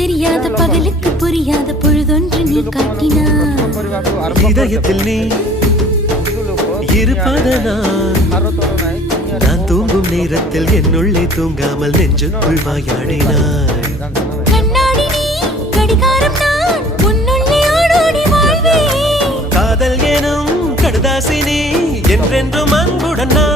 தெரியாத பகலுக்கு புரியாத பொழுதொன்று நீ காட்டினாய். இதயத்தில் நீ நான் தூங்கும் நேரத்தில் என்னுள்ளே தூங்காமல் நெஞ்சுக்குள் வாயாடினாய். கண்ணாடி நீ கடிகாரம் நான் உன்னுள்ளே ஓடோடி வாழ்வே. காதல் எனும் கடுதாசி நீ என்றென்றும் அன்புடன் நான்